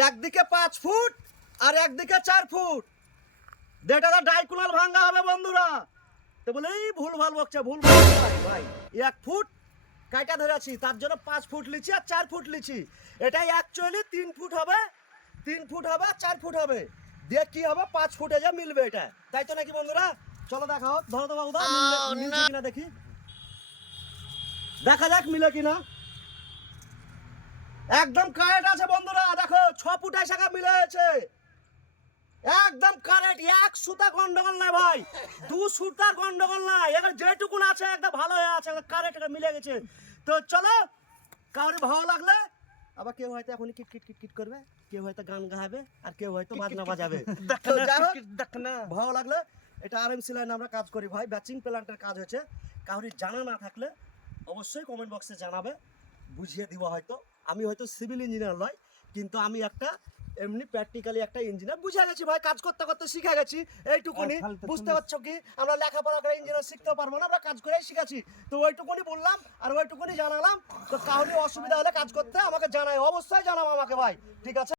একদিকে 5 ফুট আর একদিকে 4 ফুট, যেটা ডাইকুলার ভাঙা হবে বন্ধুরা। তো বলে এই ভুল ভাল বকছে, ভুল ভাই 1 ফুট কাইটা ধরেছি, তার জন্য 5 ফুট লিচি আর 4 ফুট লিচি। এটাই অ্যাকচুয়ালি 3 ফুট হবে, 3 ফুট হবে, 4 ফুট হবে, দিয়ে কি হবে 5 ফুটে যা মিলবে এটা, তাই তো নাকি বন্ধুরা? চলো দেখাও, ধরো তো বাবুদা, মিলছে কিনা দেখি, দেখা যাক মিলে কিনা। একদম কারেক্ট আছে বন্ধুরা, দেখো 6 ফুট এসে মিলে আছে, একদম কারেক্ট, 1 সুতা গন্ডগোল নাই ভাই, 2 সুতা গন্ডগোল নাই, এবার যেটুকুন আছে একদম ভালো হয়ে আছে, কারেক্ট মিলে গেছে। তো চলো, কাউরি ভালো লাগলে আবার কেউ হয়তো এখন কিট কিট কিট কিট করবে, কেউ হয়তো গান গাবে, আর কেউ হয়তো বাজনা বাজাবে। তো যাই হোক, ভালো লাগলে, এটা আরএমসি লাইনে আমরা কাজ করি ভাই, ব্যাচিং প্ল্যান্টের কাজ হচ্ছে। কাউরি জানা না থাকলে অবশ্যই কমেন্ট বক্সে জানাবে, বুঝিয়ে দিব। হয়তো আমি হয়তো সিভিল ইঞ্জিনিয়ার নয়, কিন্তু আমি একটা এমনি প্র্যাকটিক্যালি একটা ইঞ্জিনিয়ার, বুঝে গেছি ভাই, কাজ করতে করতে শিখে গেছি এইটুকুনি। বুঝতে পারছো কি, আমরা লেখাপড়া করে ইঞ্জিনিয়ার শিখতে পারবো না, আমরা কাজ করেই শিখেছি। তো ওইটুকুনি বললাম আর ওইটুকুনি জানালাম। তো কাউরি অসুবিধা হলে কাজ করতে আমাকে জানাই, অবশ্যই জানাবো আমাকে ভাই, ঠিক আছে?